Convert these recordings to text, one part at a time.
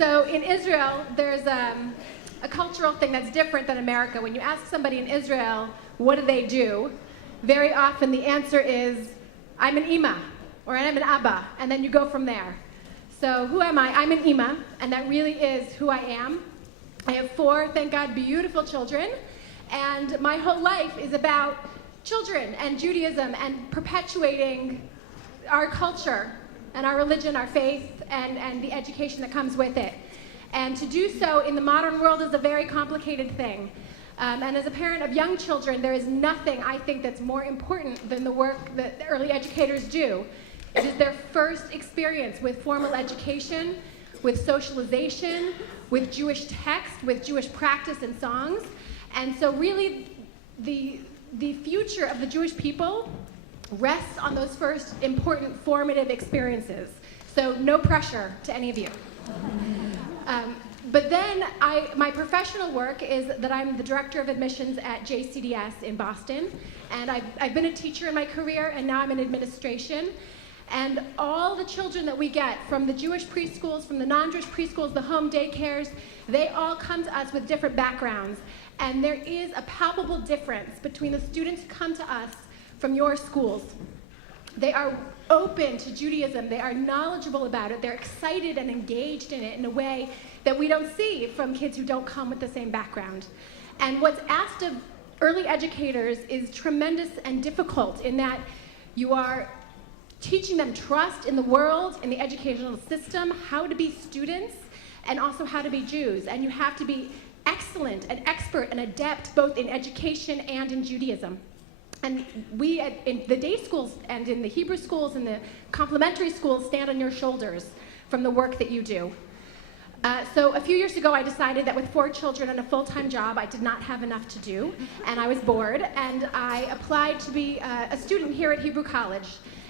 So in Israel, there's a cultural thing that's different than America. When you ask somebody in Israel, what do? Very often the answer is, I'm an ima, or I'm an abba, and then you go from there. So who am I? I'm an ima, and that really is who I am. I have 4, thank God, beautiful children, and my whole life is about children and Judaism and perpetuating our culture and our religion, our faith, and the education that comes with it. And to do so in the modern world is a very complicated thing. And as a parent of young children, there is nothing I think that's more important than the work that the early educators do. It is their first experience with formal education, with socialization, with Jewish text, with Jewish practice and songs. And so really the future of the Jewish people rests on those first important formative experiences. So no pressure to any of you. But then my professional work is that I'm the director of admissions at JCDS in Boston. And I've been a teacher in my career, and now I'm in administration. And all the children that we get from the Jewish preschools, from the non-Jewish preschools, the home daycares, they all come to us with different backgrounds. And there is a palpable difference between the students who come to us from your schools. They are open to Judaism, they are knowledgeable about it, they're excited and engaged in it in a way that we don't see from kids who don't come with the same background. And what's asked of early educators is tremendous and difficult in that you are teaching them trust in the world, in the educational system, how to be students, and also how to be Jews. And you have to be excellent and expert and adept both in education and in Judaism. And we in the day schools and in the Hebrew schools and the complementary schools stand on your shoulders from the work that you do. So a few years ago, I decided that with 4 children and a full-time job, I did not have enough to do, and I was bored, and I applied to be a student here at Hebrew College.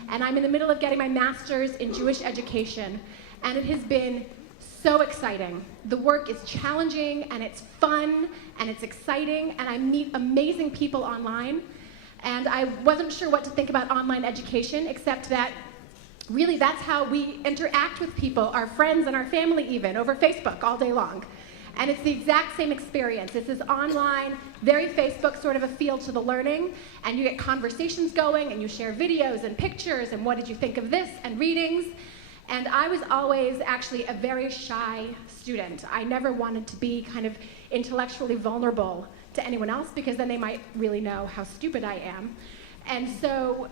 And I'm in the middle of getting my master's in Jewish education, and it has been so exciting. The work is challenging, and it's fun, and it's exciting, and I meet amazing people online. And I wasn't sure what to think about online education, except that really that's how we interact with people, our friends and our family even, over Facebook all day long. And it's the exact same experience. It's this online, very Facebook sort of a feel to the learning, and you get conversations going, and you share videos and pictures, and what did you think of this, and readings. And I was always actually a very shy student. I never wanted to be kind of intellectually vulnerable to anyone else, because then they might really know how stupid I am. And so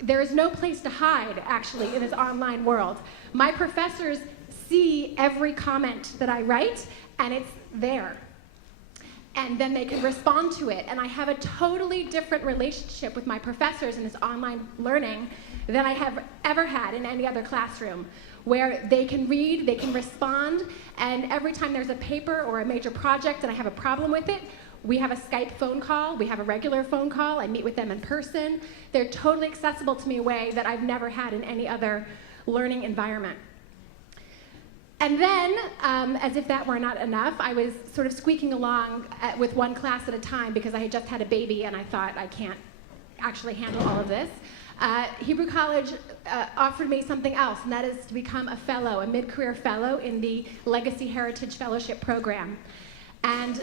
there is no place to hide, actually, in this online world. My professors see every comment that I write, and it's there. And then they can respond to it. And I have a totally different relationship with my professors in this online learning than I have ever had in any other classroom, where they can read, they can respond, and every time there's a paper or a major project and I have a problem with it, we have a Skype phone call, we have a regular phone call, I meet with them in person. They're totally accessible to me in a way that I've never had in any other learning environment. And then, as if that were not enough, I was sort of squeaking along with one class at a time because I had just had a baby and I thought I can't actually handle all of this. Hebrew College offered me something else, and that is to become a fellow, a mid-career fellow in the Legacy Heritage Fellowship program. And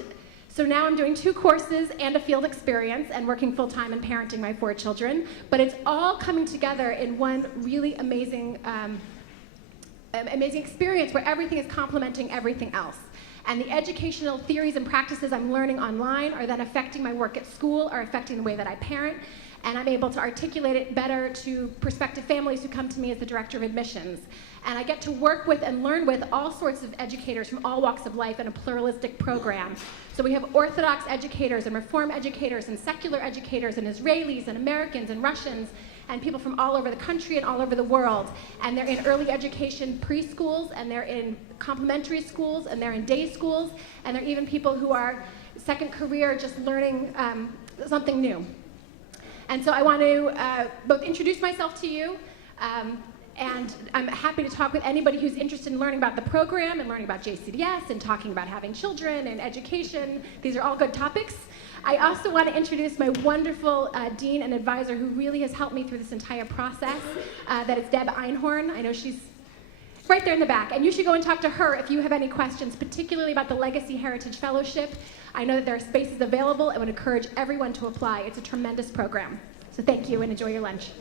so now I'm doing 2 courses and a field experience and working full-time and parenting my 4 children, but it's all coming together in one really amazing experience where everything is complementing everything else. And the educational theories and practices I'm learning online are then affecting my work at school, are affecting the way that I parent, and I'm able to articulate it better to prospective families who come to me as the director of admissions. And I get to work with and learn with all sorts of educators from all walks of life in a pluralistic program. So we have Orthodox educators and Reform educators and secular educators and Israelis and Americans and Russians and people from all over the country and all over the world. And they're in early education preschools, and they're in complementary schools, and they're in day schools, and they're even people who are second career just learning something new. And so I want to both introduce myself to you, and I'm happy to talk with anybody who's interested in learning about the program and learning about JCDS and talking about having children and education. These are all good topics. I also want to introduce my wonderful dean and advisor who really has helped me through this entire process. That is Deb Einhorn. I know she's Right there in the back. And you should go and talk to her if you have any questions, particularly about the Legacy Heritage Fellowship. I know that there are spaces available. I would encourage everyone to apply. It's a tremendous program. So thank you and enjoy your lunch.